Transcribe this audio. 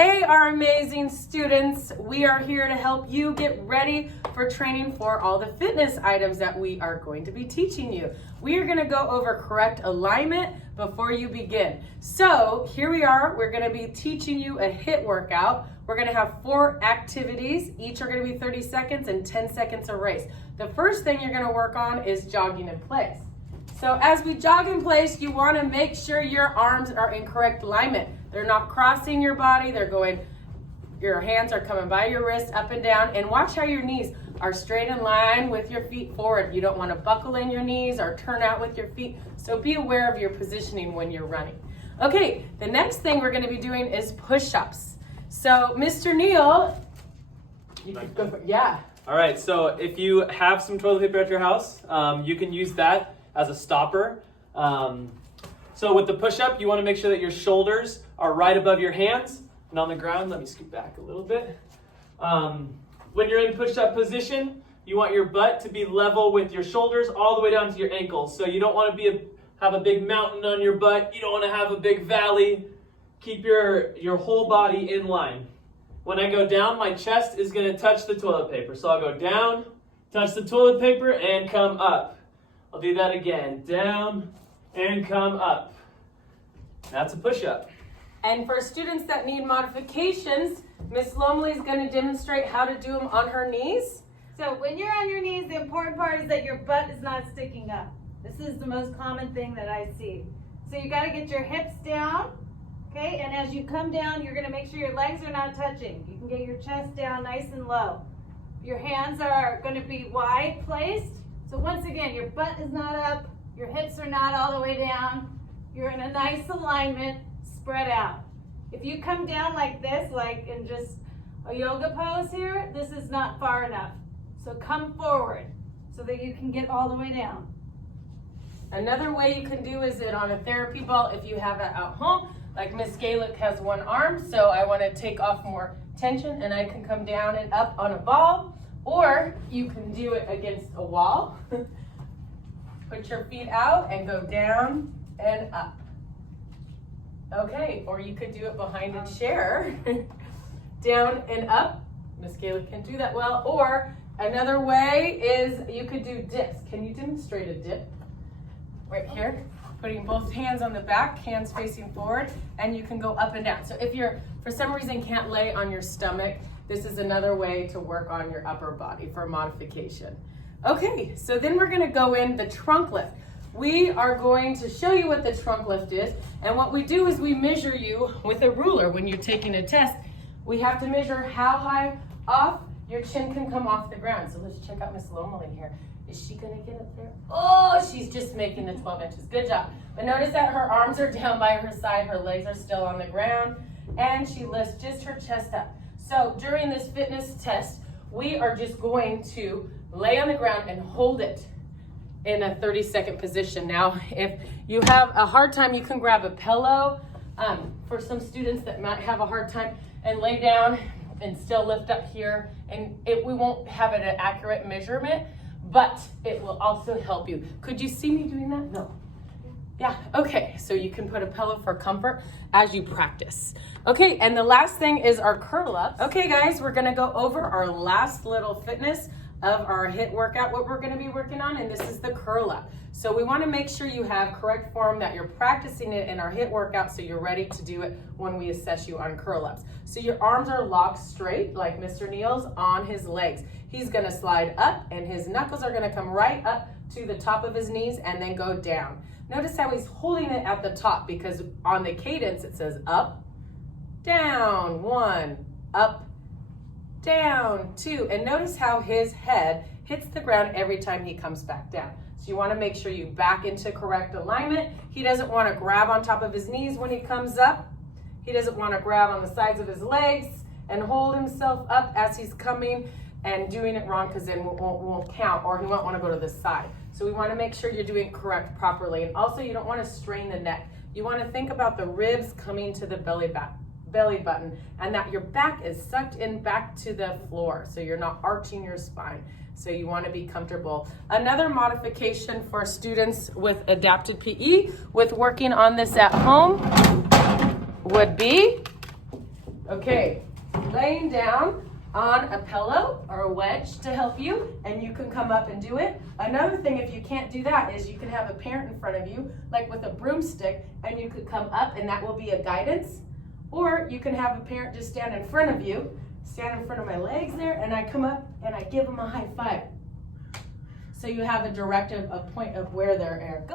Hey, our amazing students. We are here to help you get ready for training for all the fitness items that we are going to be teaching you. We are going to go over correct alignment before you begin. So here we are. We're going to be teaching you a HIIT workout. We're going to have 4 activities. Each are going to be 30 seconds and 10 seconds a race. The first thing you're going to work on is jogging in place. So as we jog in place, you want to make sure your arms are in correct alignment. They're not crossing your body. They're going, your hands are coming by your wrist up and down. And watch how your knees are straight in line with your feet forward. You don't want to buckle in your knees or turn out with your feet. So be aware of your positioning when you're running. Okay, the next thing we're going to be doing is push-ups. So Mr. Neal, you can go for, yeah. All right, so if you have some toilet paper at your house, you can use that as a stopper. So with the push-up, you want to make sure that your shoulders are right above your hands and on the ground. Let me scoot back a little bit. When you're in push-up position, you want your butt to be level with your shoulders all the way down to your ankles. So you don't want to have a big mountain on your butt. You don't want to have a big valley. Keep your whole body in line. When I go down, my chest is going to touch the toilet paper. So I'll go down, touch the toilet paper, and come up. I'll do that again. Down and come up. That's a push-up. And for students that need modifications, Miss Lomley is going to demonstrate how to do them on her knees. So when you're on your knees, the important part is that your butt is not sticking up. This is the most common thing that I see. So you got to get your hips down, okay? And as you come down, you're going to make sure your legs are not touching. You can get your chest down nice and low. Your hands are going to be wide placed. So once again, your butt is not up, your hips are not all the way down. You're in a nice alignment, spread out. If you come down like this, like in just a yoga pose here, this is not far enough. So come forward so that you can get all the way down. Another way you can do is it on a therapy ball if you have it at home. Like Miss Gaelic has one arm, so I want to take off more tension and I can come down and up on a ball. Or you can do it against a wall. Put your feet out and go down and up. Okay, or you could do it behind a chair. Down and up. Miss Gaelic can do that well. Or another way is you could do dips. Can you demonstrate a dip? Right here. Putting both hands on the back, hands facing forward, and you can go up and down. So if you're, for some reason, can't lay on your stomach, this is another way to work on your upper body for modification. Okay, so then we're gonna go in the trunk lift. We are going to show you what the trunk lift is, and what we do is we measure you with a ruler. When you're taking a test, we have to measure how high off your chin can come off the ground. So let's check out Miss Lomley here. Is she gonna get up there? Oh, she's just making the 12 inches. Good job. But notice that her arms are down by her side, her legs are still on the ground, and she lifts just her chest up. So during this fitness test, we are just going to lay on the ground and hold it in a 30-second position. Now, if you have a hard time, you can grab a pillow. For some students that might have a hard time, and lay down and still lift up here. And we won't have an accurate measurement, but it will also help you. Could you see me doing that? No. Yeah, okay, so you can put a pillow for comfort as you practice. Okay, and the last thing is our curl ups. Okay guys, we're gonna go over our last little fitness of our HIIT workout, what we're gonna be working on, and this is the curl up. So we wanna make sure you have correct form, that you're practicing it in our HIIT workout so you're ready to do it when we assess you on curl ups. So your arms are locked straight, like Mr. Neal's, on his legs. He's gonna slide up and his knuckles are gonna come right up to the top of his knees and then go down. Notice how he's holding it at the top because on the cadence it says up, down, 1, up, down, 2. And notice how his head hits the ground every time he comes back down. So you want to make sure you back into correct alignment. He doesn't want to grab on top of his knees when he comes up. He doesn't want to grab on the sides of his legs and hold himself up as he's coming and doing it wrong, because then won't count, or he won't want to go to the side. So we want to make sure you're doing correct properly. And also you don't want to strain the neck. You want to think about the ribs coming to the belly button, and that your back is sucked in back to the floor, so you're not arching your spine. So you want to be comfortable. Another modification for students with adapted PE with working on this at home would be Okay, laying down on a pillow or a wedge to help you, and you can come up and do it. Another thing, if you can't do that, is you can have a parent in front of you, like with a broomstick, and you could come up and that will be a guidance. Or you can have a parent just stand in front of you, stand in front of my legs there, and I come up and I give them a high five. So you have a directive, a point of where they're going.